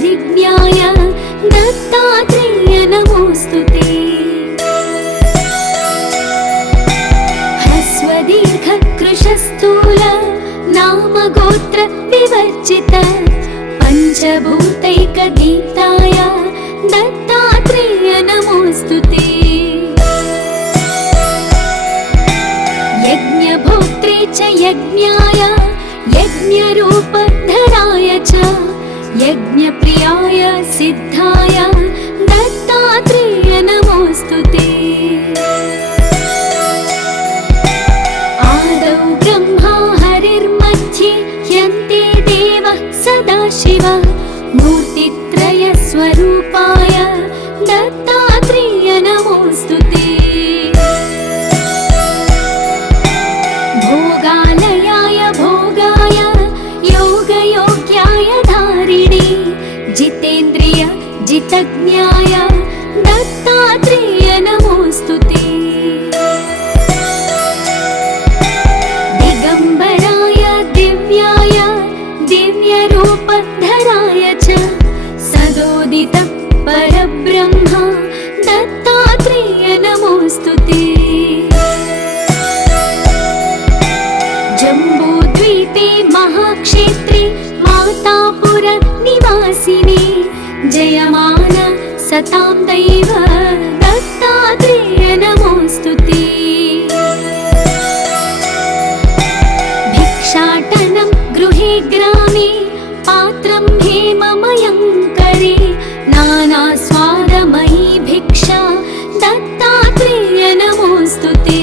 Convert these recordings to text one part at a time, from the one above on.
परिज्ञाय दत्तात्रेय नमोऽस्तुते। ह्रस्वदीर्घ कृशस्थूल नाम गोत्र विवर्जित पंचभूतैकदीप्ताय दत्तात्रेय नमोऽस्तुते। यज्ञभोक्त्रे च यज्ञाय यज्ञरूपधराय च यज्ञप्रियाय सिद्धाय दत्तात्रेय नमोऽस्तुते। आदौ ब्रह्मा हरिर्मध्ये ह्यन्ते देवः सदाशिवः मूर्तित्रयस्वरूपाय दत्तात्रेय नमोऽस्तुते। भोगालयाय भोगाय योगयोग्याय धारिणे जितेन्द्रिय जितज्ञाय दत्तात्रेय नमोऽस्तुते। दिगम्बराय दिव्याय दिव्यरूपधराय च सदोदित परब्रह्म दत्तात्रेय नमोऽस्तुते। जम्बूद्वीपे महाक्षेत्रे मातापुर निवासिने जयमान सतां दैव दत्तात्रेय नमोऽस्तुते। भिक्षाटनं गृहे ग्रामे पात्रं हेममयं करे नानास्वादमयी भिक्षा दत्तात्रेय नमोऽस्तुते।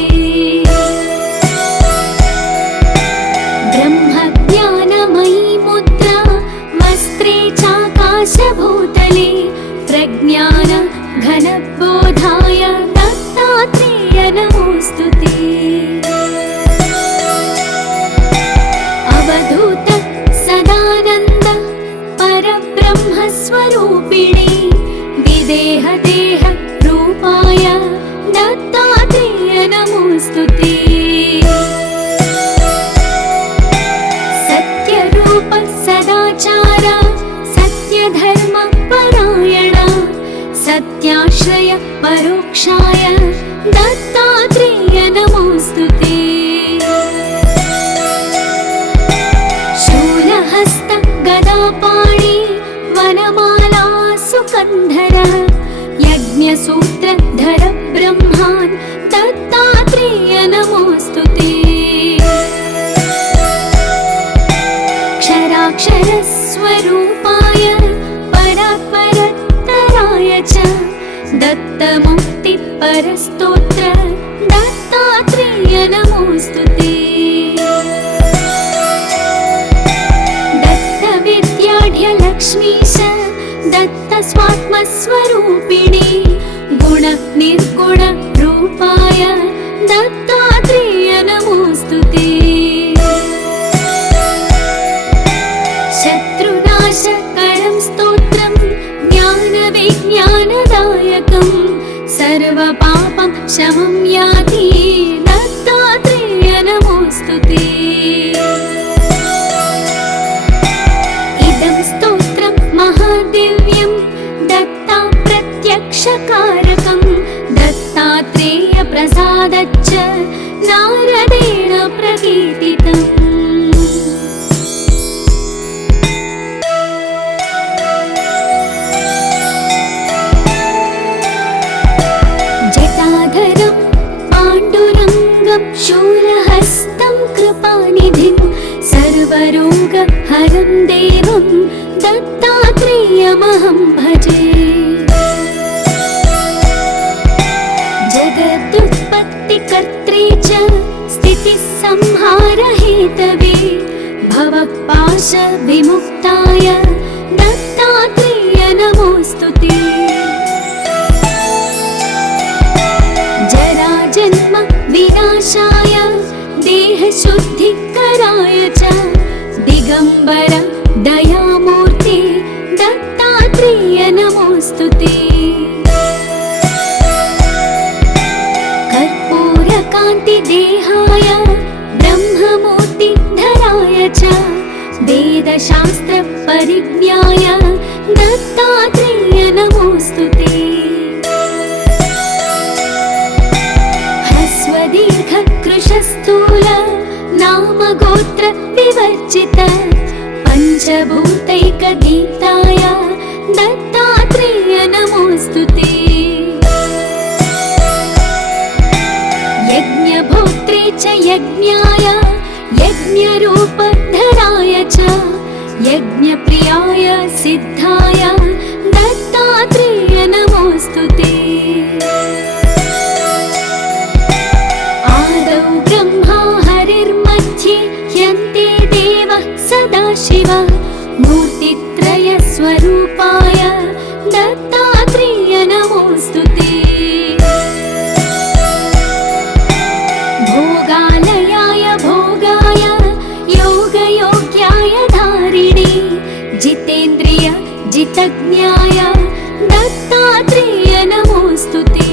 ब्रह्मज्ञानमयी मुद्रा वस्त्रे चाकाशभूतले प्रज्ञान घनबोधाय दत्तात्रेय नमोऽस्तुते। अवधूत सदानन्द परब्रह्मस्वरूपिणे विदेहदेह रूपाय दत्तात्रेय नमोऽस्तुते। सत्यरूप सदाचार सत्यधर्म परायण सत्याश्रय परोक्षाय दत्तात्रेय नमोऽस्तुते। शूलहस्त गदापाणि वनमाला सुकन्धर यज्ञसूत्रधर ब्रह्मान् दत्तात्रेय नमोऽस्तुते। क्षराक्षरस्वरूपाय परात्परतराय च दत्तमुक्तिपरस्तोत्र दत्तात्रेय नमोऽस्तुते। दत्तविद्याढ्यलक्ष्मीश दत्तस्वात्मस्वरूपिणे गुणनिर्गुण रूपाय दत्तात्रेय नमोऽस्तुते। शत्रुनाशकरं स्तोत्रं ज्ञानविज्ञानदायकं सर्वपापं शमं याति दत्तात्रेय नमोऽस्तुते। इदं स्तोत्रं महादिव्यं दत्ता प्रत्यक्षकारकं दत्तात्रेय प्रसादच्च नारदेण प्रकीर्तितम्। जटाधरं पाण्डुरङ्गं शूलहस्तं कृपानिधिं सर्वरोगहरं देवं दत्तात्रेयमहं भजे। जगदुत्पत्तिकर्त्रे च स्थितिसंहारहेतवे भवपाशविमुक्ताय दत्तात्रेय नमोऽस्तुते। जराजन्म विनाशाय देहशुद्धिकराय च दिगम्बर दयामूर्ते दत्तात्रेय नमोऽस्तुते। कर्पूरकान्तिदेहाय ब्रह्ममूर्तिधराय च वेदशास्त्रपरिज्ञाय दिव्यरूपधराय च यज्ञप्रियाय सिद्धाय दत्तात्रेय नमोऽस्तु ते। आदौ ब्रह्मा हरिर्मध्ये यन्ते देवः सदाशिवः मूर्तित्रयस्वरूपाय दत्तात्रेय नमोऽस्तु ते। भोगालयाय भोगाय योगयोग्याय धारिणे जितेन्द्रिय जितज्ञाय दत्तात्रेय नमोऽस्तु ते।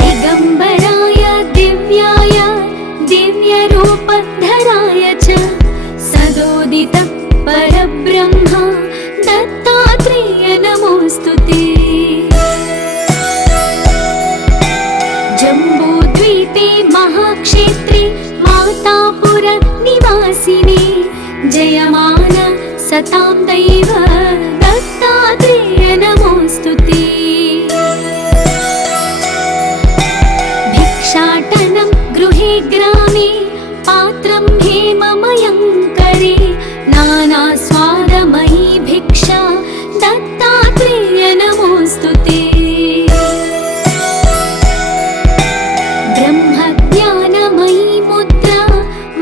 दिगम्बराय दिव्याय दिव्यरूपधराय च सदोदित परब्रह्म दत्तात्रेय नमोऽस्तु ते। जम्बूद्वीपे महाक्षेत्रे मातापुर निवासिने जयमान सतां दैव दत्तात्रेय नमोऽस्तु ते। भिक्षाटनं गृहे ग्रामे पात्रं हेममयं करे नानास्वादमयी भिक्षा दत्तात्रेय नमोऽस्तु ते। ब्रह्मज्ञानमयी मुद्रा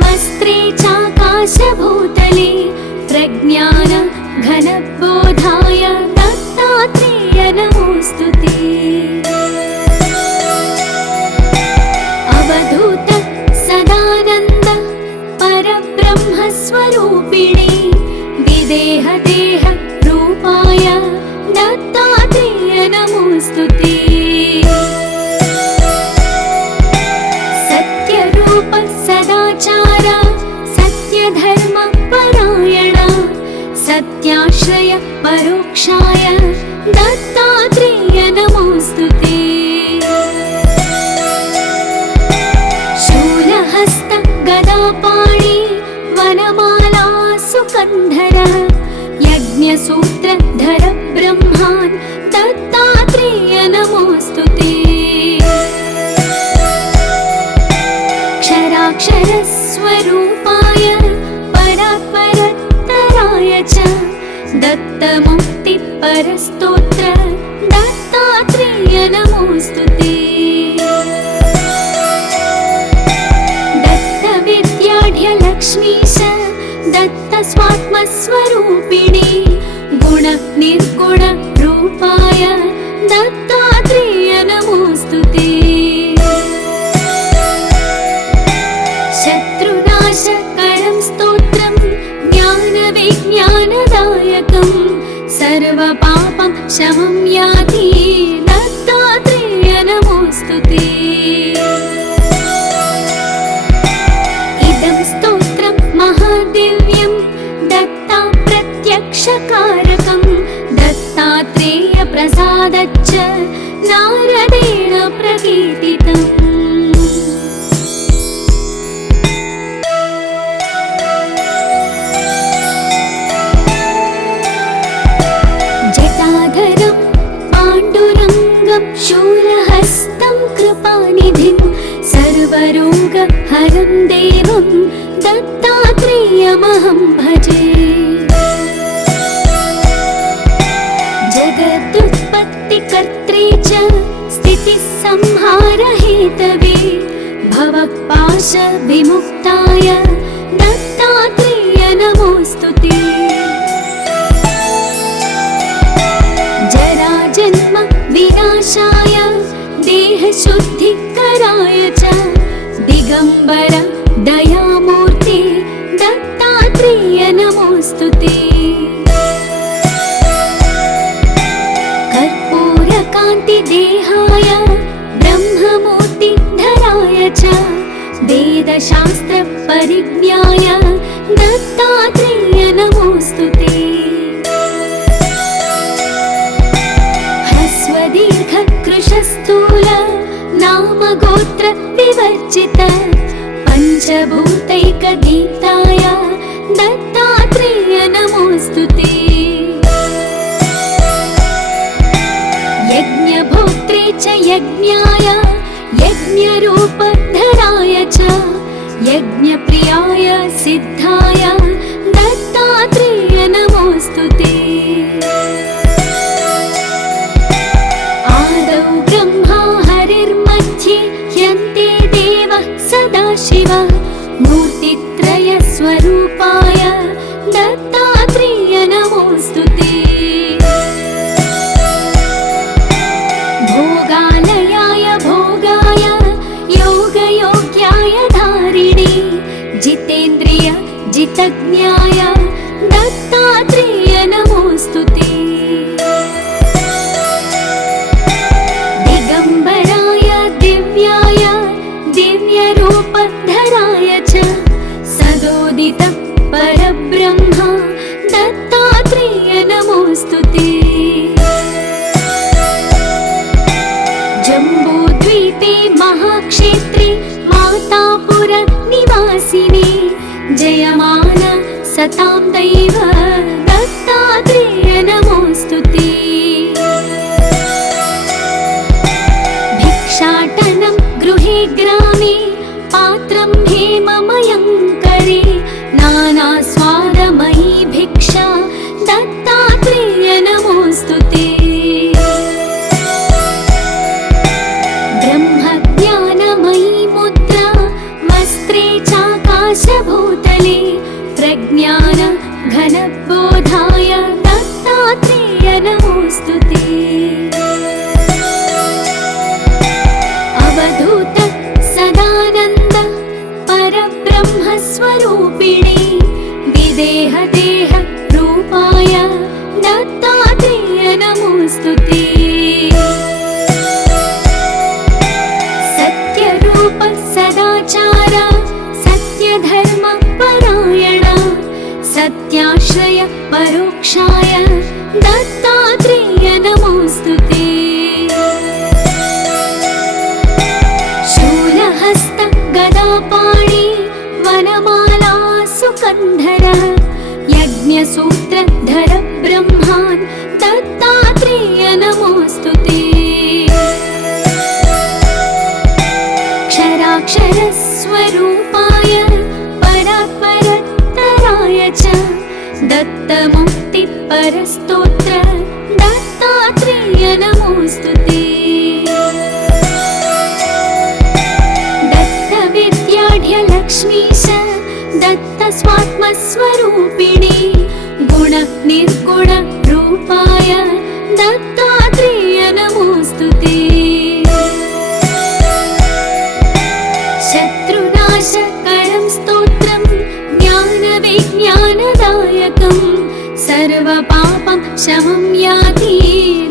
वस्त्रे चाकाशभूतले प्रज्ञान घनबोधाय दत्तात्रेय नमोऽस्तु ते। अवधूत सदानन्द परब्रह्मस्वरूपिणे विदेहदेह रूपाय दत्तात्रेय नमोऽस्तु ते। सत्यरूप सदाचार सत्यधर्म परायण सत्याश्रय परोक्षाय दत्तात्रेय नमोऽस्तु ते। शूलहस्त गदापाणि वनमाला सुकन्धर यज्ञसूत्रधर ब्रह्मान् दत्तात्रेय नमोऽस्तु ते। क्षराक्षरस्वरूपाय परात्परतराय च दत्तमुक्तिपरस्तोत्र दत्तात्रेय नमोऽस्तु ते। दत्तविद्याढ्यलक्ष्मीश दत्तस्वात्मस्वरूपिणे गुण निर्गुण रूपाय दत्तात्रेय नमोऽस्तु ते। शत्रुनाशकरं स्तोत्रं ज्ञानविज्ञानदायकं सर्वपापं शमं याति दत्तात्रेय नमोऽस्तु ते। इदं स्तोत्रं महादिव्यं दत्ता प्रत्यक्षकारकं दत्तात्रेय प्रसादच्च नारदेण प्रकीर्तितम्। जटाधरं पाण्डुरङ्गं शूलहस्तं कृपानिधिं सर्वरोगहरं देवं दत्तात्रेयमहं भजे। जगदुत्पत्तिकर्त्रे च स्थितिसंहारहेतवे भवपाशविमुक्ताय दत्तात्रेय नमोऽस्तु ते। जराजन्म विनाशाय देहशुद्धिकराय च दिगम्बर दयामूर्ते दत्तात्रेय नमोऽस्तु ते। कर्पूरकान्तिदेहाय ब्रह्ममूर्तिधराय च वेदशास्त्रपरिज्ञाय दत्तात्रेय नमोऽस्तु ते। ह्रस्वदीर्घकृशस्थूल नामगोत्र विवर्जित पञ्चभूतैकदीप्ताय दत्तात्रेय नमोऽस्तु ते। यज्ञभोक्त्रे च यज्ञाय यज्ञरूपधराय च सिद्धाय दत्तात्रेय नमोऽस्तु ते। आदौ ब्रह्मा हरिर्मध्ये ह्यन्ते देवः सदाशिवः मूर्तित्रयस्वरूपाय दत्तात्रेय नमोऽस्तु ते। भोगालयाय भोगाय योगयोग्याय धारिणे जितेन्द्रिय जितज्ञाय दत्तात्रेय नमोऽस्तु ते। दिगम्बराय दिव्याय दिव्यरूपधराय च सदोदित परब्रह्म दत्तात्रेय नमोऽस्तु ते। जम्बूद्वीपे महाक्षेत्रे मातापुर निवासिने जयमान सतां दैव दत्तात्रेय नमोऽस्तु ते। भिक्षाटनं गृहे ग्रामे पात्रं हेममयं करे नानास्वादमयी भिक्षा दत्तात्रेय नमोऽस्तु ते। ब्रह्मज्ञानमयी मुद्रा वस्त्रे चाकाशभूतले प्रज्ञान घनबोधाय दत्तात्रेय नमोऽस्तु ते। अवधूत सदानन्द परब्रह्मस्वरूपिणे विदेहदेह रूपाय दत्तात्रेय नमोऽस्तु ते। सत्यरूप सदाचार सत्यधर्म परायण सत्याश्रय परोक्षाय दत्तात्रेय नमोऽस्तु ते। शूलहस्त गदापाणि वनमाला सुकन्धर यज्ञसूत्रधर ब्रह्मान् दत्तात्रेय नमोऽस्तु ते। क्षराक्षरस्वरूपाय परात्परतराय च दत्तमुक्तिपरस्तोत्र दत्तात्रेय नमोऽस्तु ते। दत्तविद्याढ्यलक्ष्मीश दत्तस्वात्मस्वरूपिणे गुण निर्गुण रूपाय दत्तात्रेय नमोऽस्तु ते। शत्रुनाशकरं स्तोत्रं ज्ञानविज्ञानदायकं सर्वपापं शमं याति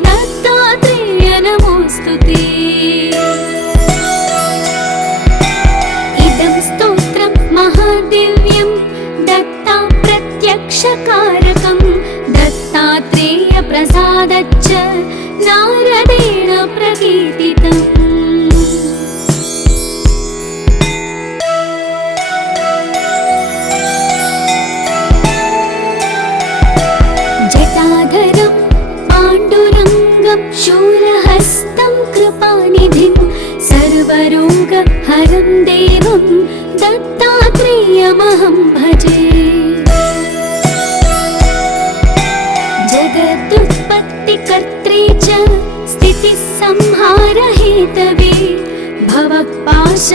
दत्तात्रेय नमोऽस्तु ते। इदं स्तोत्रं महादिव्यं दत्ता प्रत्यक्षकारकं दत्तात्रेय प्रसादच्च नारदेण प्रकीर्तितम्। जटाधरं पाण्डुरङ्गं शूलहस्तं कृपानिधिं सर्वरोगहरं देवं दत्तात्रेयमहं भजे। जगदुत्पत्तिकर्त्रे च स्थितिसंहारहेतवे भवपाशविमुक्ताय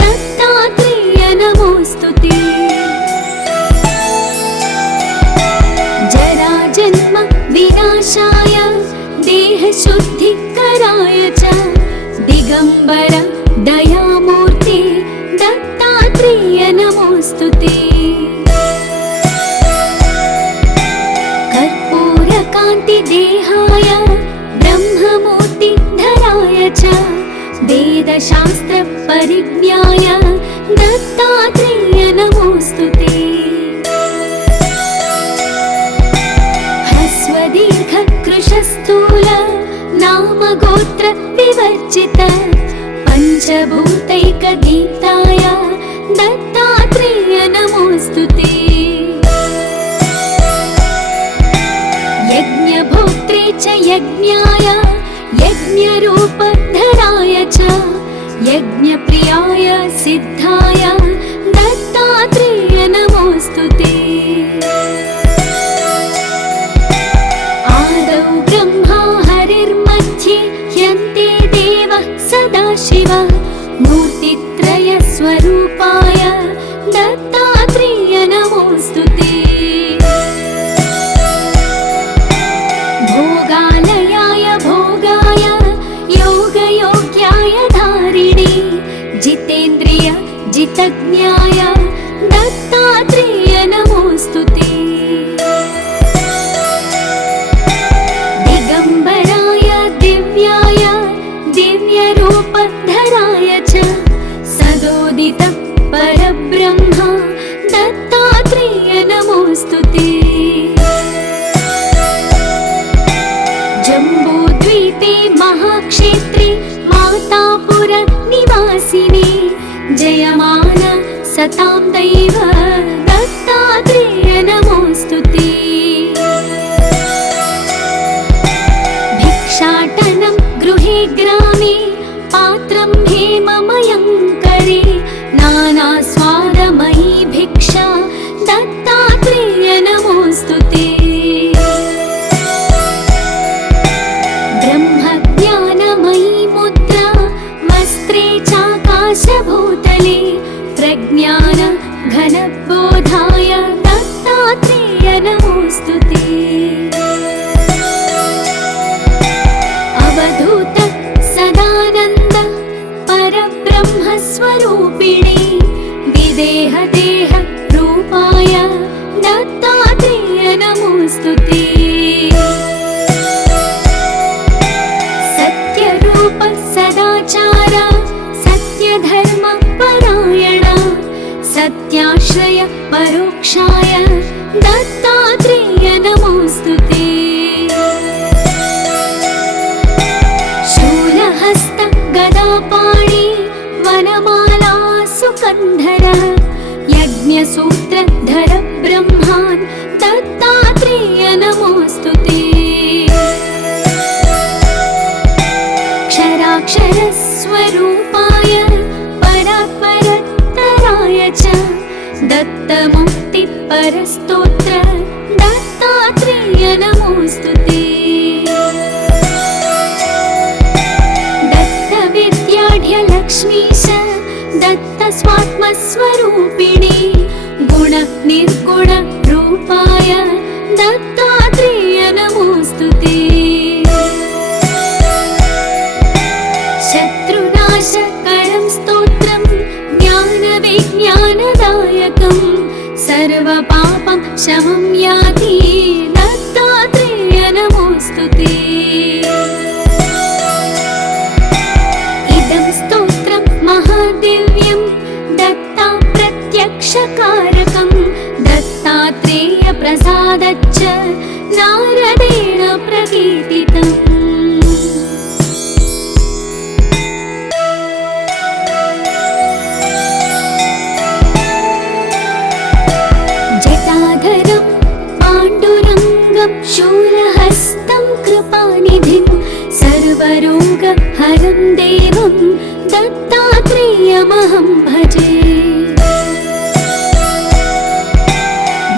दत्तात्रेय नमोऽस्तु ते। जराजन्म विनाशाय देहशुद्धिकराय च दिगम्बर दयामूर्ते दत्तात्रेय नमोऽस्तु ते। कर्पूरकान्तिदेहाय ब्रह्ममूर्तिधराय च वेदशास्त्रपरिज्ञाय दत्तात्रेय नमोऽस्तु ते। ह्रस्वदीर्घकृशस्थूल नामगोत्र विवर्जित पञ्चभूतैकदीप्ताय दत्तात्रेय नमोऽस्तु ते। यज्ञभोक्त्रे च यज्ञाय यज्ञरूपधराय च यज्ञप्रियाय सिद्धाय सतां दैव दत्तात्रेय नमोऽस्तु ते। भिक्षाटनं गृहे ग्रामे पात्रं हेममयं करे नानास्वादमयी भिक्षा दत्तात्रेय नमोऽस्तु ते। ब्रह्मज्ञानमयी मुद्रा वस्त्रे चाकाशभूतले प्रज्ञान घनबोधाय दत्तात्रेय नमोऽस्तु ते। अवधूत सदानन्द परब्रह्मस्वरूपिणे विदेहदेह रूपाय दत्तात्रेय नमोऽस्तु ते। सत्यरूप सदाचार सत्यधर्म परायण सत्याश्रय परोक्षाय दत्तात्रेय नमोऽस्तु ते। शूलहस्त गदापाणि वनमाला सुकन्धर यज्ञसूत्रधर ब्रह्मान् दत्तात्रेय नमोऽस्तु ते। क्षराक्षरस्वरूपाय परात्परतराय च दत्तमुक्तिपरस्तोत्र दत्तात्रेय नमोऽस्तु ते। दत्तविद्याढ्यलक्ष्मीश दत्तस्वात्मस्वरूपिणे गुणनिर्गुण रूपाय दत्तात्रेय नमोऽस्तु ते। शत्रुनाशकरं स्तोत्रं ज्ञानविज्ञानदायकं सर्वपापं शमं याति दत्तात्रेय नमोऽस्तु ते। इदं स्तोत्रं महादिव्यं दत्ता प्रत्यक्षकारकं दत्तात्रेय प्रसादच्च नारदेण प्रकीर्तितम्। जटाधरं पाण्डुरङ्गं शूलहस्तं कृपानिधिं सर्वरोगहरं देवं दत्तात्रेयमहं भजे।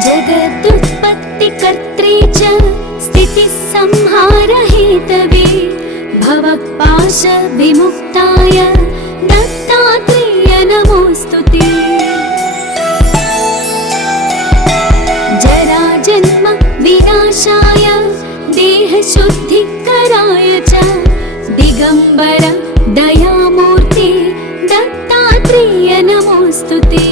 जगदुत्पत्तिकर्त्रे च स्थितिसंहारहेतवे भवपाशविमुक्ताय दत्तात्रेय नमोऽस्तु ते। जराजन्म विनाशाय देहशुद्धिकराय च दिगम्बर दयामूर्ते दत्तात्रेय नमोऽस्तु ते।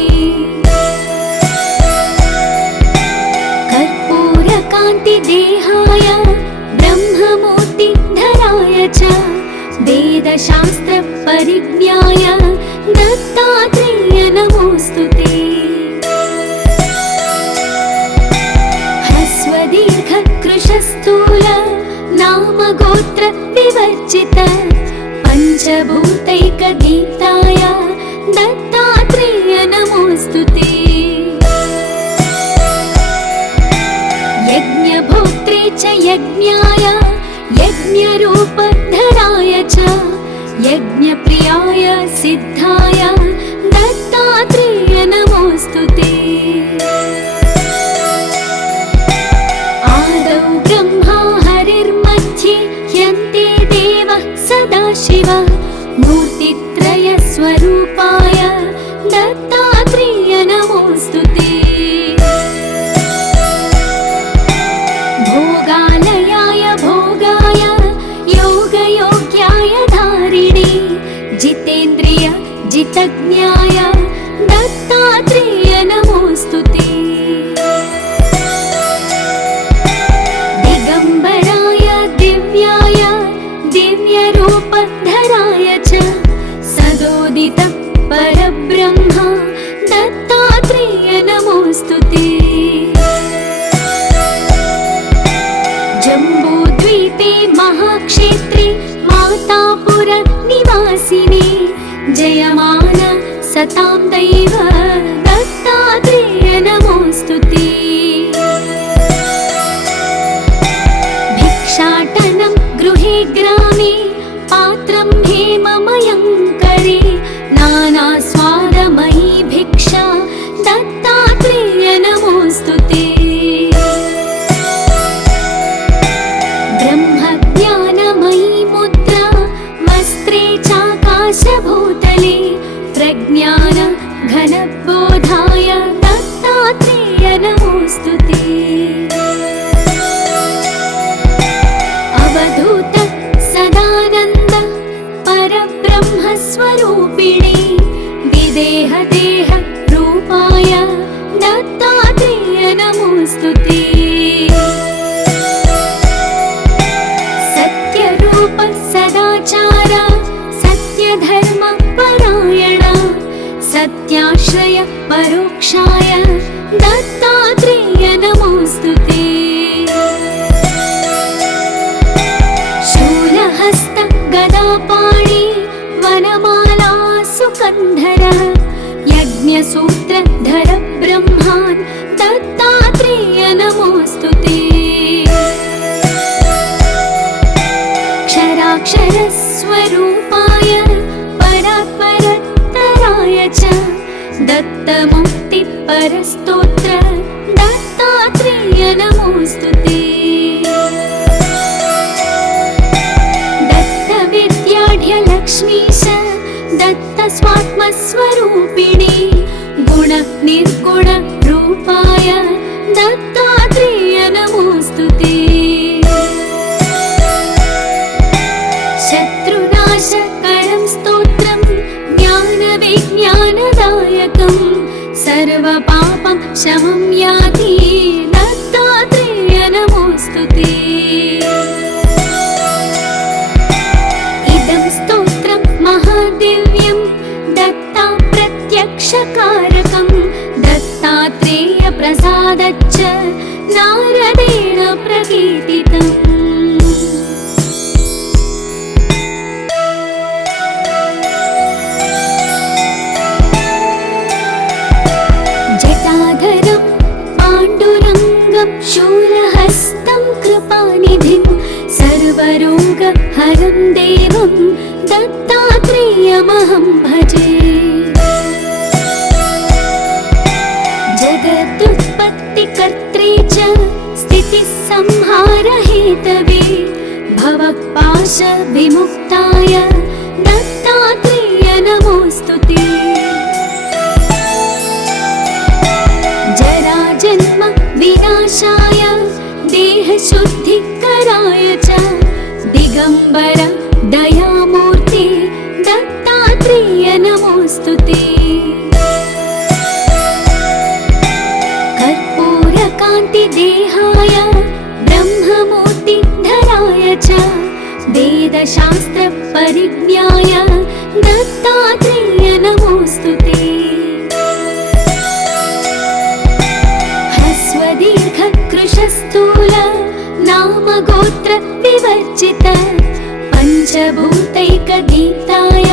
कर्पूरकान्तिदेहाय ब्रह्ममूर्तिधराय च वेदशास्त्रपरिज्ञाय दत्तात्रेय नमोऽस्तु ते। ह्रस्वदीर्घकृशस्थूल नामगोत्र विवर्जित पञ्चभूतैकगीताय दत्तात्रेय नमोऽस्तु ते। यज्ञभोक्त्रे च यज्ञाय यज्ञरूपधराय च यज्ञप्रियाय सिद्धाय दत्तात्रेय नमोऽस्तु ते। आदौ ब्रह्मा हरिर्मध्ये ह्यन्ते देवः सदाशिव मूर्तित्रयस्वरूपाय दत्तात्रेय नमोऽस्तु ते। भोगालयाय भोगाय योगयोग्याय धारिणे जितेन्द्रिय जितज्ञाय दत्तात्रेय नमोऽस्तु ते। दिगम्बराय दिव्याय दिव्यरूपधराय च सदोदित परब्रह्म दत्तात्रेय नमोऽस्तु ते। जम्बूद्वीपे महाक्षेत्रे मातापुर निवासिने जयमान सतां दैव नमोऽस्तु ते। सत्यरूप सदाचार सत्यधर्म परायण सत्याश्रय परोक्षाय दत्तात्रेय नमोऽस्तु ते। शूलहस्त गदापाणि वनमाला सुकन्धर यज्ञसूत्रधर ब्रह्मान् दत्तात्रेय नमोऽस्तु ते। क्षराक्षरस्वरूपाय परात्परतराय च दत्तमुक्तिपरस्तोत्र दत्तात्रेय नमोऽस्तु ते। दत्तविद्याढ्यलक्ष्मीश दत्तस्वात्मस्वरूपिणी गुणनिर्गुण रूपाय दत्तात्रेय नमोऽस्तु ते। शत्रुनाशकरं स्तोत्रं ज्ञानविज्ञानदायकं सर्वपापं शमं याति दत्तात्रेय नमोऽस्तु ते। इदं स्तोत्रं महादिव्यं दत्ता प्रत्यक्षकारकं दत्तात्रेय प्रसादच्च नारदेण प्रकीर्तितम्। जटाधरं पाण्डुरङ्गं शूलहस्तं कृपानिधिं सर्वरोगहरं देवं दत्तात्रेयमहं भजे। जगदुत्पत्तिकर्त्रे च स्थितिसंहारहेतवे भवपाशविमुक्ताय दत्तात्रेय नमोऽस्तु ते। जराजन्म विनाशाय देहशुद्धिकराय च दिगम्बर दयामूर्ते दत्तात्रेय नमोऽस्तु ते। कर्पूरकान्तिदेहाय ब्रह्ममूर्तिधराय च वेदशास्त्रपरिज्ञाय दत्तात्रेय नमोऽस्तु ते। ह्रस्वदीर्घकृशस्थूल नामगोत्र विवर्जित पञ्चभूतैकदीप्ताय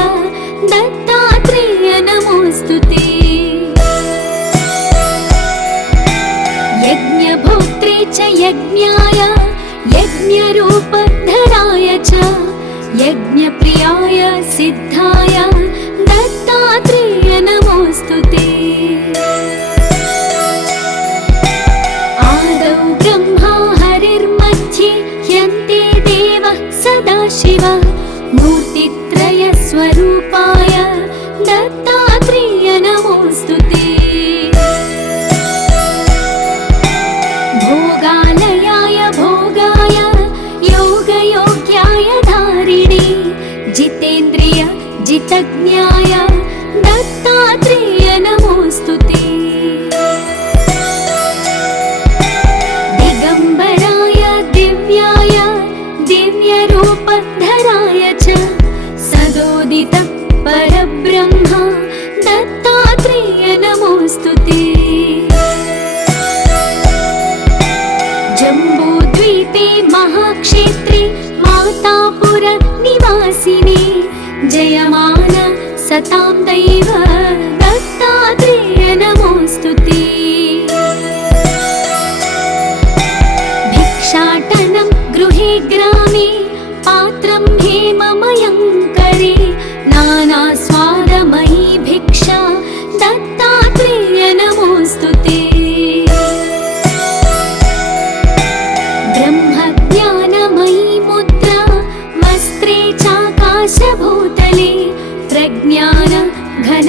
दत्तात्रेय नमोऽस्तु ते। यज्ञभोक्त्रे च यज्ञाय यज्ञरूपधराय च यज्ञप्रियाय सिद्धाय दत्तात्रेय नमोऽस्तु ते। आदौ ब्रह्मा हरिर्मध्ये ह्यन्ते देवः सदाशिव मूर्तित्रयस्वरूपाय दत्तात्रेय नमोऽस्तु ते। भोगालयाय भोगाय योगयोग्याय धारिणे जितेन्द्रिय जितज्ञाय दत्तात्रेय नमोऽस्तु ते। दिगम्बराय दिव्याय दिव्यरूपधराय च सदोदित परब्रह्म दत्तात्रेय नमोऽस्तु ते। जम्बूद्वीपे महाक्षेत्रे मातापुर निवासिने जयमान सतां दैव दत्तात्रेय नमोऽस्तु ते। भिक्षाटनं गृहे ग्रामे पात्रं हेममयं करे नानास्वादमयी भिक्षा दत्तात्रेय नमोऽस्तु ते। ब्रह्मज्ञानमयी मुद्रा वस्त्रे चाकाशभूतले प्रज्ञान घन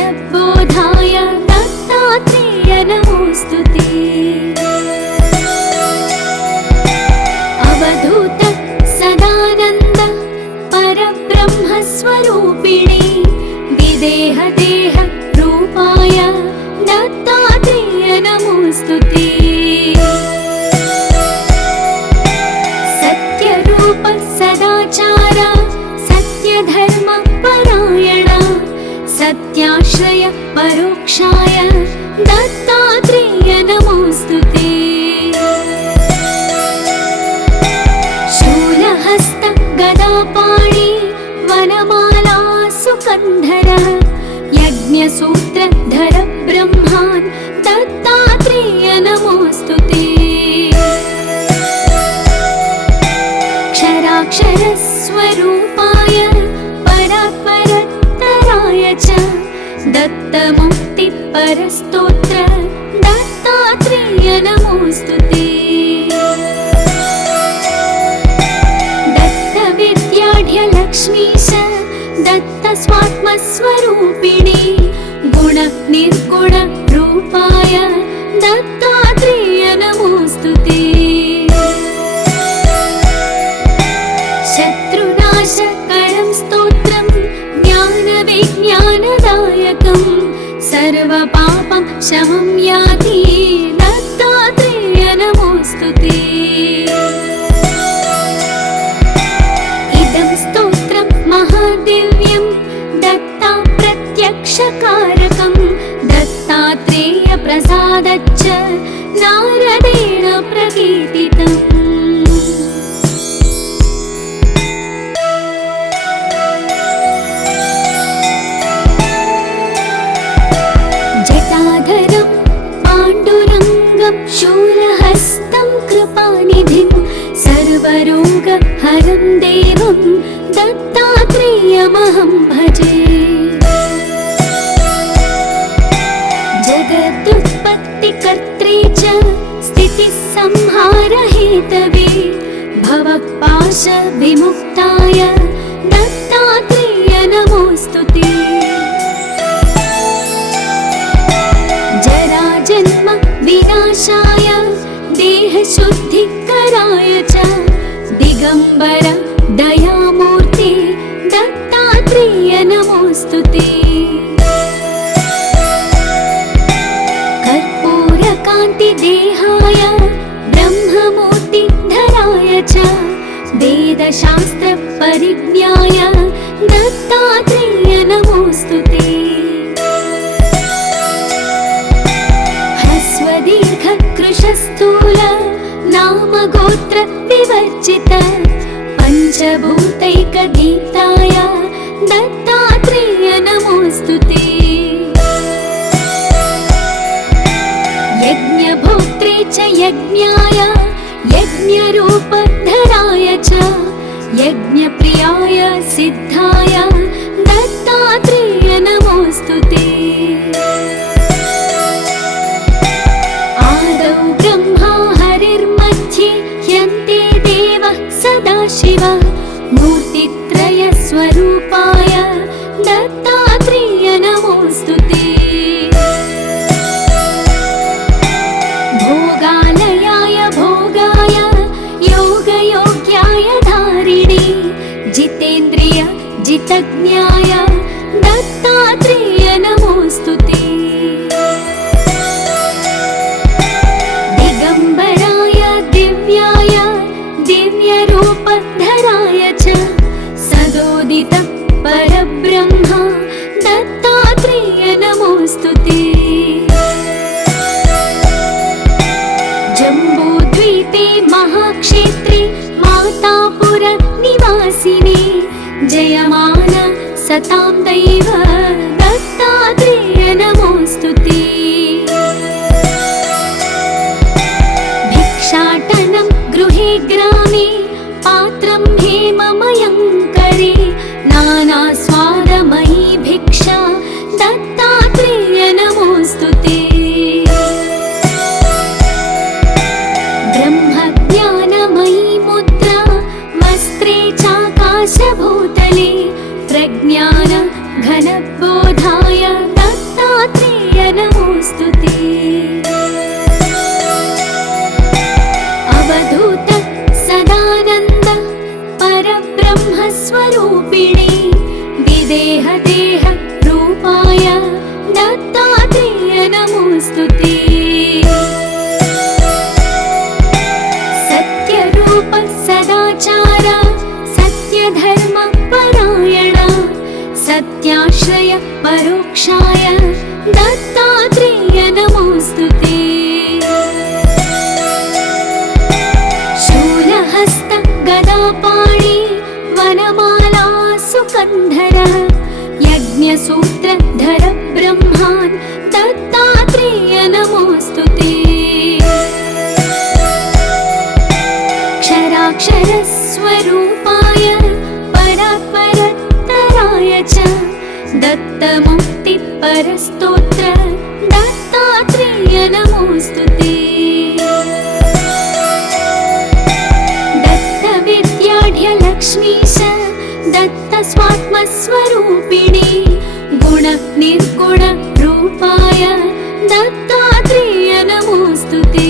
नारायण सत्याश्रय परोक्षाय दत्तात्रेय नमोस्तुते शूलहस्त गदापाणि वनमाला सुकन्धर यज्ञसूत्रधर ब्रह्मान् दत्तात्रेय नमोस्तुते क्षराक्षरस्वरूपाय परात्परत्तराय च दत्तमुक्तिपरस्तोत्र दत्तात्रेय नमोस्तुते दत्तविद्याढ्यलक्ष्मीश दत्तस्वात्मस्वरूपिणी गुणनिर्गुण रूपाय दत्तात्रेय नमोस्तुते शत्रुनाशकरं स्तोत्रं ज्ञानविज्ञानदायकं सर्वपापं शमं याति दत्तात्रेय नमोस्तुते इदं स्तोत्रं महादिव्यं दत्ता प्रत्यक्षकारकं दत्तात्रेय प्रसादच्च नारदेण प्रकीर्तितम् जटाधरं पाण्डुरङ्गं शूलहस्तं कृपानिधिं सर्वरोगहरं देवं दत्तात्रेयमहं भजे जगदुत्पत्तिकर्त्री च स्थितिसंहारहेतवे भवपाशविमुक्ताय दत्तात्रेय नमोस्तुते जराजन्म विनाशाय देहशुद्धिकराय च दिगम्बर दयामूर्ते दत्तात्रेय नमोस्तुते कर्पूरकान्तिदेहाय ब्रह्ममूर्तिधराय च वेदशास्त्रपरिज्ञाय दत्तात्रेय नमोस्तुते दीर्घकृशस्थूल नामगोत्र विवर्जित पञ्चभूतैकगीताय दत्तात्रेय नमोस्तुते यज्ञभोक्त्रे च यज्ञाय यज्ञरूपधराय च यज्ञप्रियाय सिद्धाय दत्तात्रेय नमोस्तुते ब्रह्मा हरिर्मध्ये ह्यन्ते देवः सदाशिव मूर्तित्रयस्वरूपाय दत्तात्रेय नमोस्तुते भोगालयाय भोगाय योगयोग्याय धारिणे जितेन्द्रिय जितज्ञाय दत्तात्रेय नमोस्तुते दिव्यरूपधराय च सदोदित परब्रह्म दत्तात्रेय नमोस्तुते जम्बूद्वीपे महाक्षेत्रे मातापुर निवासिने जयमान सतां दैव दत्तात्रेय नमोस्तुते भिक्षाटनं गृहे ग्रामे पात्रं हेममयं करे नानास्वादमयी भिक्षा दत्तात्रेय नमोस्तुते ब्रह्मज्ञानमयी मुद्रा वस्त्रे चाकाशभूतले प्रज्ञान घनबोधाय दत्तात्रेय नमोस्तुते अवधूत सदानन्द परब्रह्मस्वरूपिणे विदेहदेह रूपाय दत्तात्रेय नमोस्तुते सत्यरूप सदाचार सत्यधर्म परायण सत्य परोक्षाय दत्तात्रेय नमोऽस्तुते। शूलहस्त गदापाणि वनमाला सुकन्धर यज्ञसूत्रधर ब्रह्मान् दत्तात्रेय नमोऽस्तुते। क्षराक्षरस्वरूपाय परात्परत्तराय च दत्तमुक्तिपरस्तोत्र दत्तात्रेय नमोऽस्तुते। दत्तविद्याढ्यलक्ष्मीश दत्तस्वात्मस्वरूपिणी गुणनिर्गुणरूपाय दत्तात्रेय नमोऽस्तुते।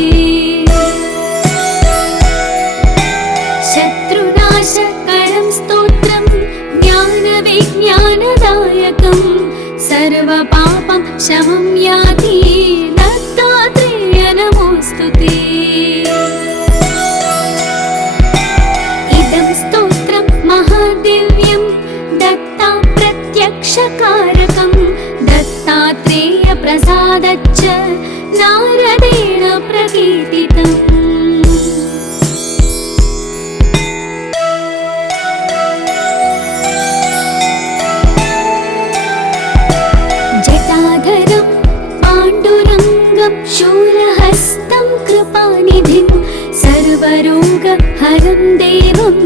शत्रुनाशकरं स्तोत्रं ज्ञानविज्ञानदायकं सर्वपापं शमं याति दत्तात्रेय नमोऽस्तुते। इदं स्तोत्रं महादिव्यं दत्ता प्रत्यक्षकारकं दत्तात्रेय प्रसादच्च नारदेण प्रकीर्तितम्। जटाधरं पाण्डुरङ्गं शूलहस्तं कृपानिधिं सर्वरोगहरं देवं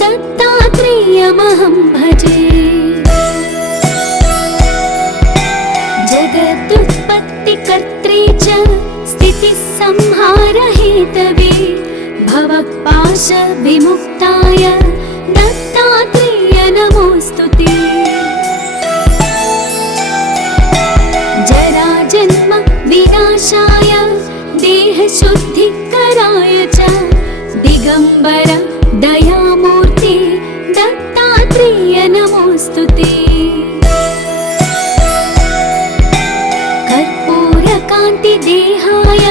दत्तात्रेयमहं भजे। जगदुत्पत्तिकर्त्रे च स्थितिसंहारहेतवे भवपाशविमुक्ताय दत्तात्रेय नमोऽस्तुते। जराजन्म विनाशाय देहशुद्धिकराय च दिगम्बर दयामूर्ते दत्तात्रेय नमोऽस्तुते। कर्पूरकान्तिदेहाय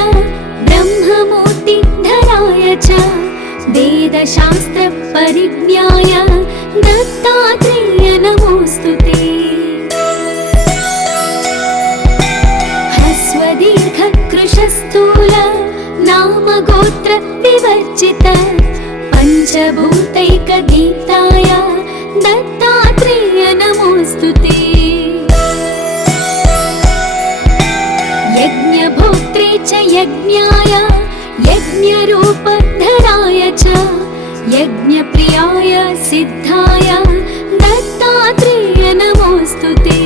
ब्रह्ममूर्तिधराय च वेदशास्त्रपरिज्ञाय दत्तात्रेय नमोऽस्तुते। ह्रस्वदीर्घकृशस्थूल नामगोत्र विवर्जित पञ्चभूतैकदीप्ताय दत्तात्रेय नमोऽस्तुते। यज्ञभोक्त्रे च यज्ञाय यज्ञरूपधराय च यज्ञप्रियाय सिद्धाय दत्तात्रेय नमोऽस्तुते।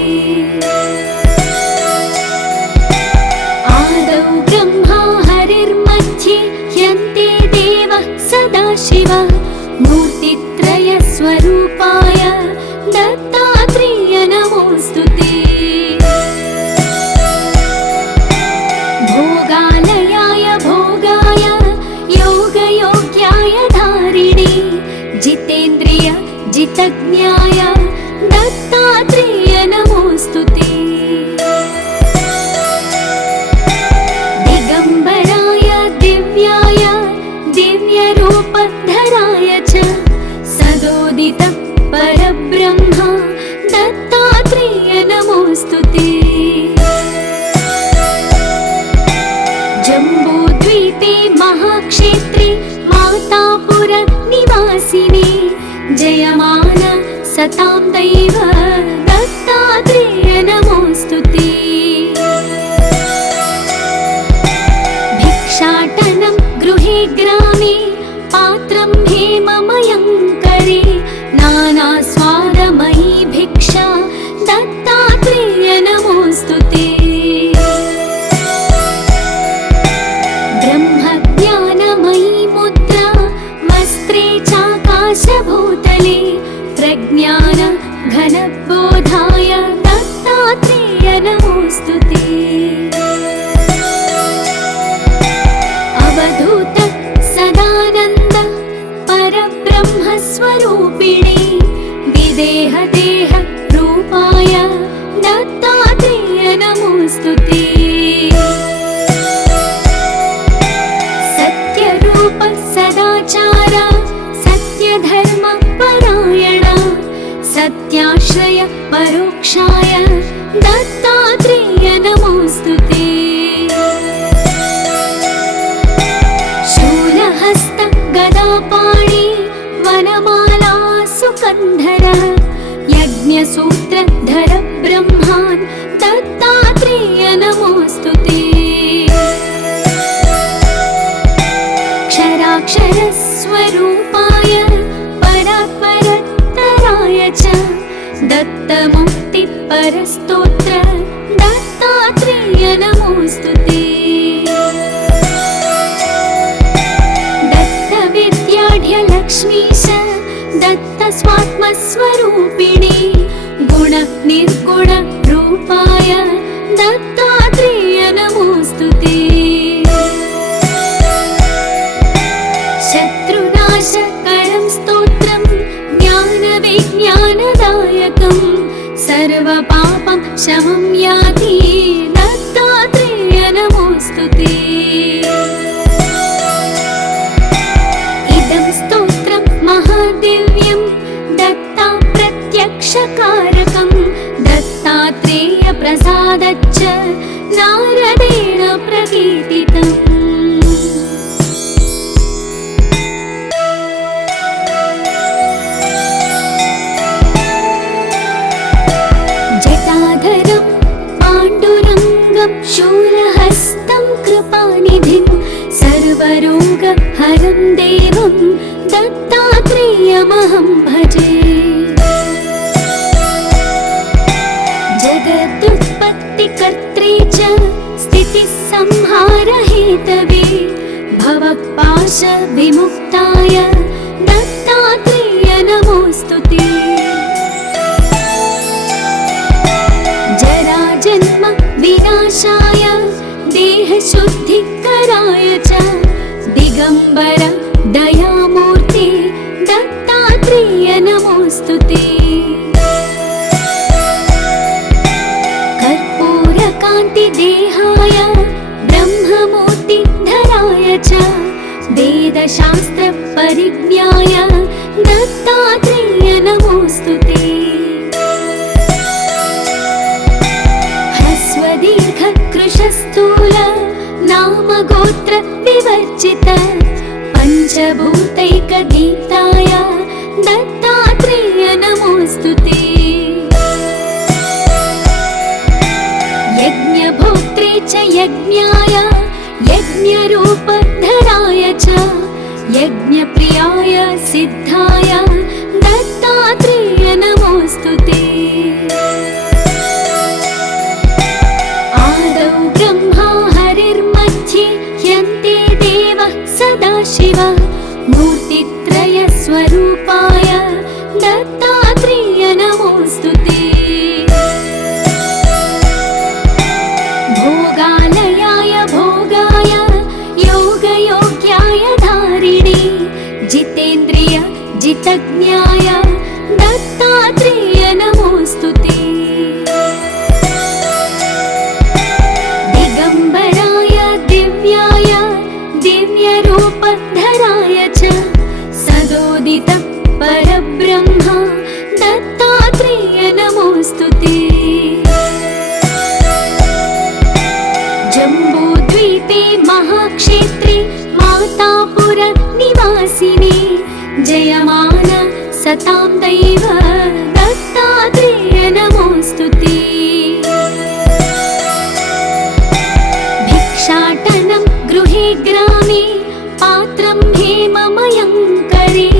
आदौ ब्रह्मा हरिर्मध्ये ह्यन्ते देवः सदाशिवः मूर्तित्रयस्वरूपाय दत्तात्रेय नमोऽस्तुते। भोगालयाय भोगाय योगयोग्याय धारिणे जितेन्द्रिय जितज्ञाय दत्तात्रेय नमोऽस्तुते। दिगम्बराय दिव्याय दिव्यरूपधराय च सदोदित परब्रह्म दत्तात्रेय नमोऽस्तुते। जम्बूद्वीपे महाक्षेत्रे मातापुर निवासिने जयमान सतां दैव दत्तात्रेय नमोऽस्तुते। भिक्षाटनं गृहे ग्रामे पात्रं हेममयं करे नानास्वादमयी भिक्षा दत्तात्रेय नमोऽस्तुते। ब्रह्मज्ञानमयी मुद्रा वस्त्रे चाकाशभूतले प्रज्ञान घनबोधाय दत्तात्रेय नमोऽस्तुते। अवधूत सदानन्द परब्रह्मस्वरूपिणे विदेहदेह रूपाय दत्तात्रेय नमोऽस्तुते। सत्यरूप सदाचार सत्यधर्म परायण सत्याश्रय परोक्षाय दत्तात्रेय यज्ञसूत्रधर ब्रह्मान् दत्तात्रेय नमोऽस्तु ते। क्षराक्षरस्वरूपाय परात्परत्तराय च दत्तमुक्तिपरस्तोत्र दत्तात्रेय नमोऽस्तु ते। दत्तविद्याढ्यलक्ष्मीश दत्तस्वात्मस्वरूपिणी गुणनिर्गुणरूपाय दत्तात्रेय नमोऽस्तु ते। शत्रुनाशकरं स्तोत्रं ज्ञानविज्ञानदायकं सर्वपापं शमं याति दत्तात्रेय नमोऽस्तु ते। इदं स्तोत्रं महादिव्यं दत्ता प्रत्यक्षकारकं दत्तात्रेय प्रसादच्च नारदेण प्रकीर्तितम्। जटाधरं पाण्डुरङ्गं शूलहस्तं कृपानिधिं सर्वरोगहरं देवं दत्तात्रेयमहं भजे। जगदुत्पत्तिकर्त्रे च स्थितिसंहारहेतवे भवपाशविमुक्ताय दत्तात्रेय नमोऽस्तु ते। जराजन्म विनाशाय देहशुद्धिकराय च दिगम्बर दयामूर्ते दत्तात्रेय नमोऽस्तु ते। कर्पूरकान्तिदेहाय ब्रह्ममूर्तिधराय च वेदशास्त्रपरिज्ञाय दत्तात्रेय नमोऽस्तु ते। ह्रस्वदीर्घकृशस्थूल नामगोत्र विवर्जित पञ्चभूतैकदीप्ताय दत्तात्रेय नमोऽस्तु ते। यज्ञभोक्त्रे च यज्ञाय यज्ञरूपधराय च यज्ञप्रियाय सिद्धाय दत्तात्रेय नमोऽस्तु ते। आदौ ब्रह्मा हरिर्मध्ये ह्यन्ते देवः सदाशिवः मूर्तित्रयस्वरूपाय दत्तात्रेय नमोऽस्तु ते। भोगालयाय भोगाय योगयोग्याय धारिणे जितेन्द्रिय जितज्ञाय दत्तात्रेय नमोऽस्तु ते। दिगम्बराय दिव्याय दिव्यरूपधराय च सदोदित परब्रह्म दत्तात्रेय नमोऽस्तु ते। जम्बूद्वीपे महाक्षेत्रे मातापुर निवासिने जयमान सतां दैव दत्तात्रेय नमोऽस्तु ते। भिक्षाटनं गृहे ग्रामे पात्रं हेममयं करे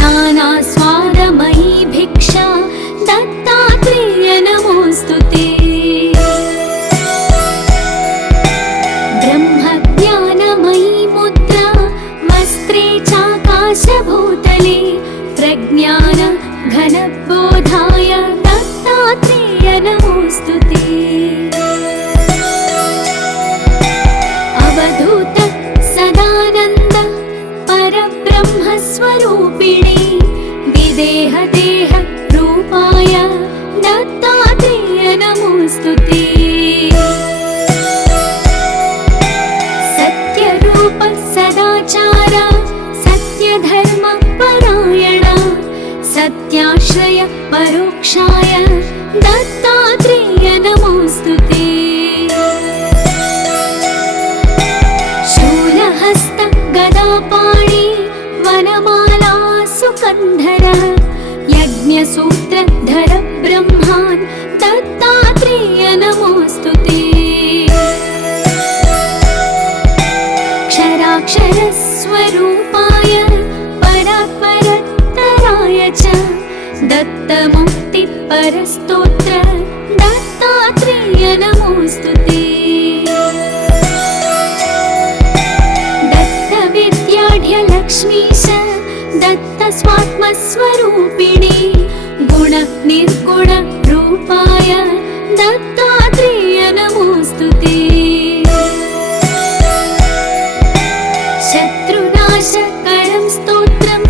नानास्वादमयी भिक्षा दत्तात्रेय नमोऽस्तु ते। ब्रह्मज्ञानमयी मुद्रा वस्त्रे चाकाशभूतले प्रज्ञान घनबोधाय दत्तात्रेय नमोऽस्तु ते। अवधूत सदानन्द परब्रह्मस्वरूपिणे विदेहदेह रूपाय दत्तात्रेय नमोऽस्तु ते। सत्यरूप सदाचार सत्यधर्म परायण सत्याश्रय परोक्षाय दत्तात्रेय नमोऽस्तु ते। शूलहस्त गदापाणि वनमाला सुकन्धर यज्ञसूत्रधर ब्रह्म स्वरूपाय परात्परतराय च दत्तमुक्तिपरस्तोत्र दत्तात्रेय नमोऽस्तुते। दत्तविद्याढ्यलक्ष्मीश दत्तस्वात्मस्वरूपिणे गुणनिर्गुणरूपाय दत्तात्रेय नमोऽस्तुते। शत्रुनाशकरं स्तोत्रं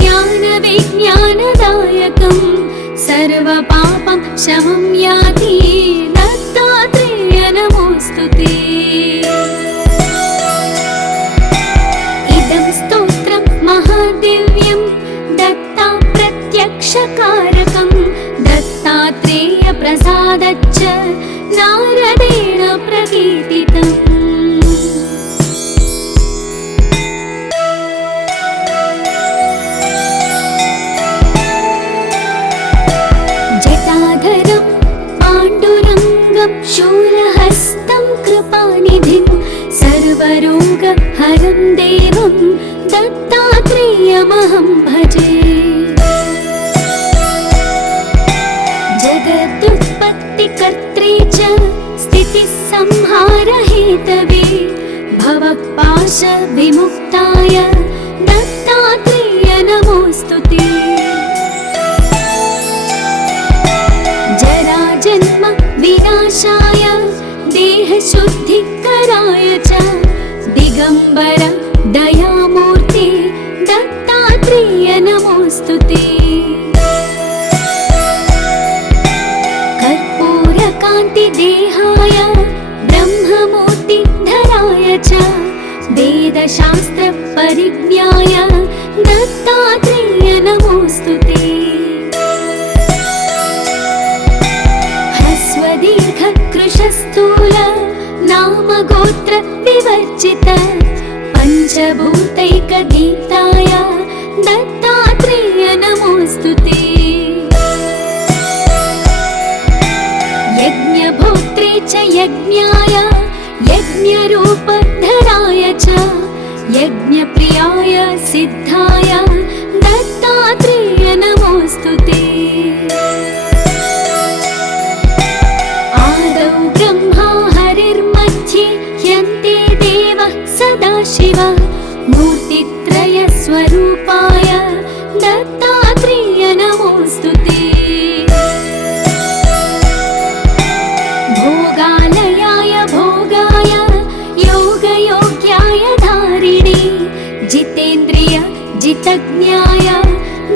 ज्ञानविज्ञानदायकं सर्वपापं शमं याति दत्तात्रेय नमोऽस्तुते। इदं स्तोत्रं महादिव्यं दत्ता प्रत्यक्षकारकं दत्तात्रेय प्रसादच्च नारदेण प्रकीर्तितम्। जटाधरं पाण्डुरङ्गं शूलहस्तं कृपानिधिं सर्वरोगहरं देवं दत्तात्रेयमहं भजे। जगदुत्पत्तिकर्त्रे च स्थितिसंहारहेतवे भवपाशविमुक्ताय दत्तात्रेय नमोऽस्तुते। जराजन्म विनाशाय देहशुद्धिकराय च दिगम्बर दयामूर्ते दत्तात्रेय नमोऽस्तुते। कर्पूरकान्तिदेहाय ब्रह्ममूर्तिधराय च वेदशास्त्रपरिज्ञाय दत्तात्रेय नमोऽस्तुते। ह्रस्वदीर्घकृशस्थूल नामगोत्र विवर्जित पञ्चभूतैकदीप्ताय दत्तात्रेय नमोऽस्तुते। यज्ञभोक्त्रे च यज्ञाय यज्ञरूपधराय च यज्ञप्रियाय सिद्धाय दत्तात्रेय नमोऽस्तुते। आदौ ब्रह्मा हरिर्मध्ये ह्यन्ते देवः सदाशिवः मूर्तित्रयस्वरूपाय दत्तात्रेय नमोऽस्तुते। भोगालयाय भोगाय योगयोग्याय धारिणे जितेन्द्रिय जितज्ञाय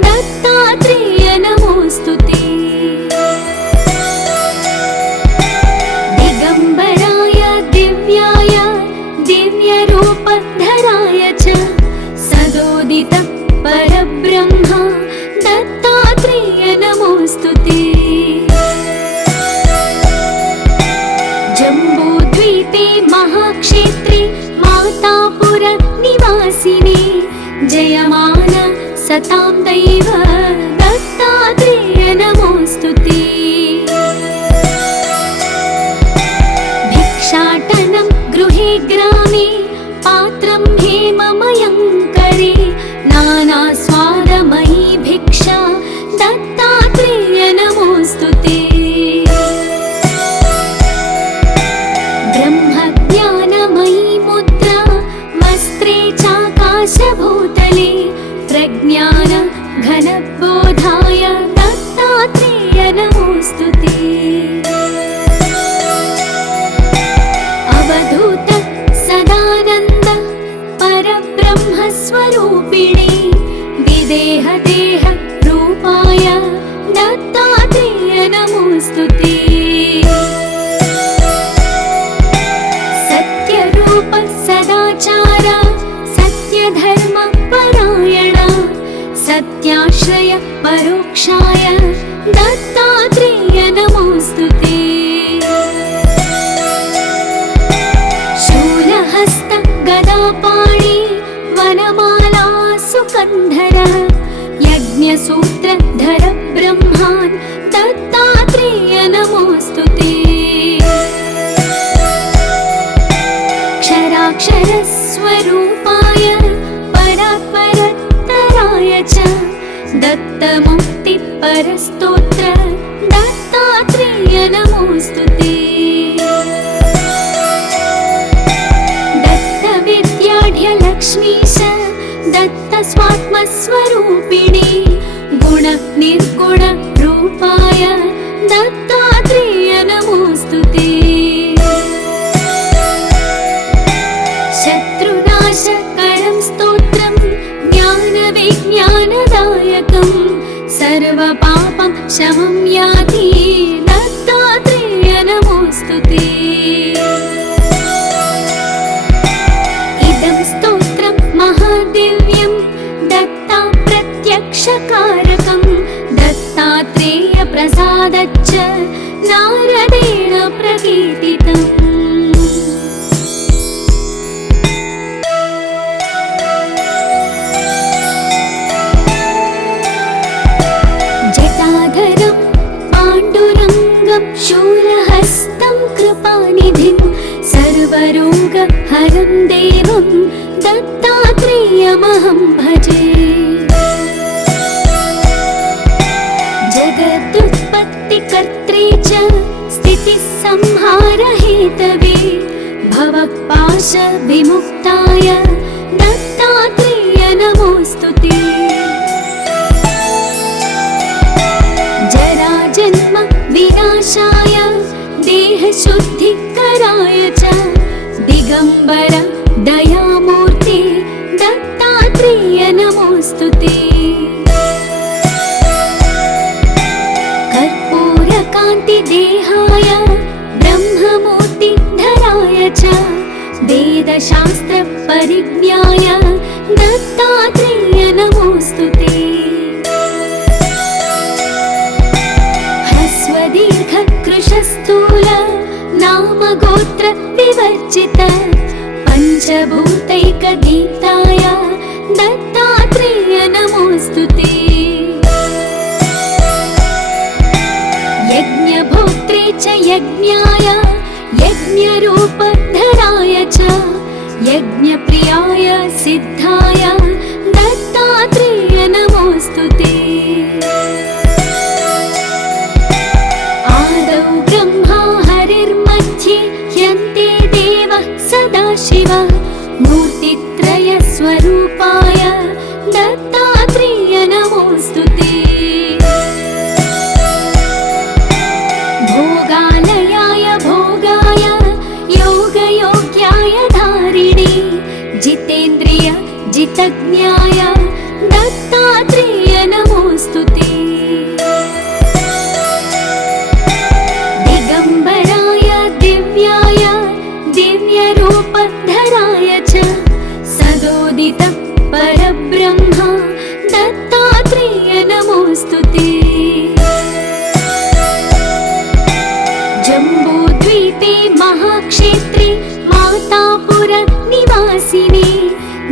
दत्तात्रेय नमोऽस्तुते। दिगम्बराय दिव्याय दिव्यरूपधराय च सदोदित परब्रह्म दत्तात्रेय नमोऽस्तुते। जम्बूद्वीपे महाक्षेत्रे मातापुर निवासिने जयमान सतां दैव दत्तात्रेय नमोऽस्तुते। भिक्षाटनं गृहे ग्रामे पात्रं हेममयं करे नानास्वादमयी भिक्षा दत्तात्रेय नमोऽस्तुते। ब्रह्मज्ञानमयी मुद्रा वस्त्रे चाकाशभूतले प्रज्ञान घनबोधाय दत्तात्रेय नमोऽस्तुते। अवधूत सदानन्द परब्रह्मस्वरूपिणे विदेहदेह रूपाय दत्तात्रेय नमोऽस्तुते। सत्यरूप सदाचार सत्यधर्म परायण सत्याश्रय परोक्षाय दत्तात्रेय नमोऽस्तुते। शूलहस्त गदापाणि वनमाला सुकन्धर यज्ञसूत्रधर ब्रह्मान् दत्तात्रेय नमोऽस्तुते। क्षराक्षरस्वरूपाय स्वरूपिणे गुण निर्गुण रूपाय दत्तात्रेय नमोस्तुते शत्रुनाशकरं स्तोत्रं ज्ञानविज्ञानदायकं सर्वपापं शमं याति दत्तात्रेय नमोस्तुते इदं स्तोत्रं महादिव्यं दत्ता प्रत्यक्षकारकं दत्तात्रेय प्रसादच्च नारदेण प्रकीर्तितम् जटाधरं पाण्डुरङ्गं शूलहस्तं कृपानिधिं सर्वरोगहरं देवं दत्तात्रेयमहं भजे जगदुत्पत्तिकर्त्रे च स्थितिसंहारहेतवे भवपाशविमुक्ताय दत्तात्रेय नमोस्तुते जराजन्म विनाशाय देहशुद्धिकराय च दिगम्बर दयामूर्ते दत्तात्रेय नमोस्तुते कर्पूरकान्तिदेहाय ब्रह्ममूर्तिधराय च वेदशास्त्रपरिज्ञाय दत्तात्रेय नमोस्तुते ह्रस्वदीर्घकृशस्थूल नामगोत्र विवर्जित पञ्चभूतैकदीप्ताय दत्तात्रेय नमोस्तुते यज्ञभोक्त्रे च यज्ञाय यज्ञरूपधराय च यज्ञप्रियाय सिद्धाय दत्तात्रेय नमोस्तुते आदौ ब्रह्मा हरिर्मध्ये ह्यन्ते देवः सदाशिव मूर्तित्रयस्वरूपाय दत्तात्रेय नमोस्तुते भोगालयाय भोगाय योगयोग्याय धारिणे जितेन्द्रिय जितज्ञाय दत्तात्रेय नमोस्तुते दिगम्बराय दिव्याय दिव्यरूपधराय च सदोदित परब्रह्म दत्तात्रेय नमोस्तुते जम्बूद्वीपे महाक्षेत्रे मातापुर निवासिने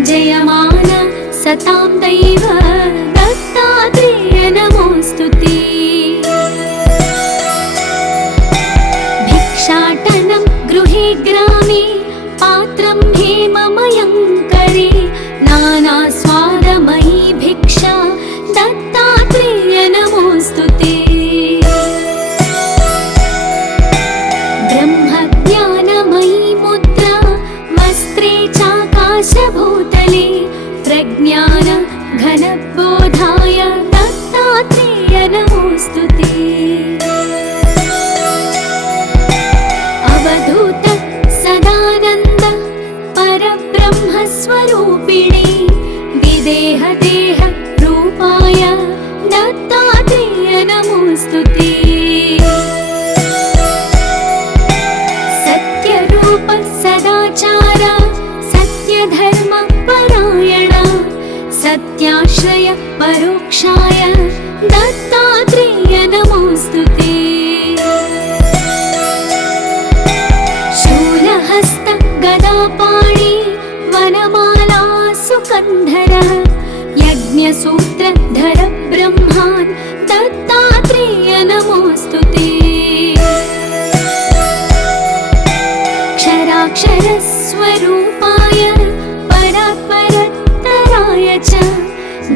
जयमान सतां दैव दत्तात्रेय नमोस्तुते भिक्षाटनं गृहे ग्रामे पात्रं हेममयं करे नानास्वादमयी भिक्षा दत्तात्रेय नमोस्तुते ब्रह्मज्ञानमयी मुद्रा वस्त्रे चाकाशभूतले प्रज्ञान घनबोधाय दत्तात्रेय नमोस्तुते अवधूत सदानन्द परब्रह्मस्वरूपिणे विदेहदेह रूपाय दत्तात्रेय नमोस्तुते सत्यरूप सदाचार सत्यधर्म परायण सत्याश्रय परोक्षाय दत्तात्रेय नमोस्तुते शूलहस्त गदापाणि वनमाला सुकन्धर यज्ञसूत्रधर ब्रह्मान् दत्तात्रेय नमोस्तुते क्षराक्षरस्वरूपाय परात्परतराय च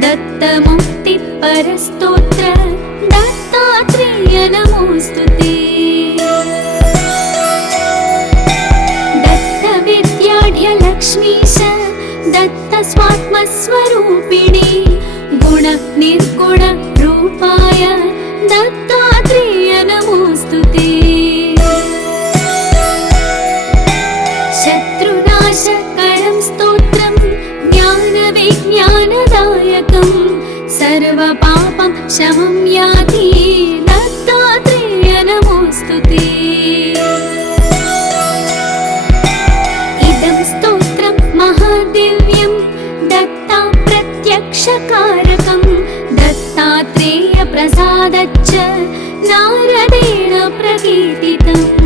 दत्तमुक्तिपरस्तोत्र दत्तात्रेय नमोस्तुते दत्तविद्याढ्य लक्ष्मीश दत्तस्वात्मस्वरूपिणे शत्रुनाशकरं स्तोत्रं ज्ञानविज्ञानदायकं सर्वपापं शमं याति दत्तात्रेय नमोऽस्तु ते। इदं स्तोत्रं महादिव्यं दत्ता प्रत्यक्षकारकं दत्तात्रेय प्रसादच्च नारदेण प्रकीर्तितम्।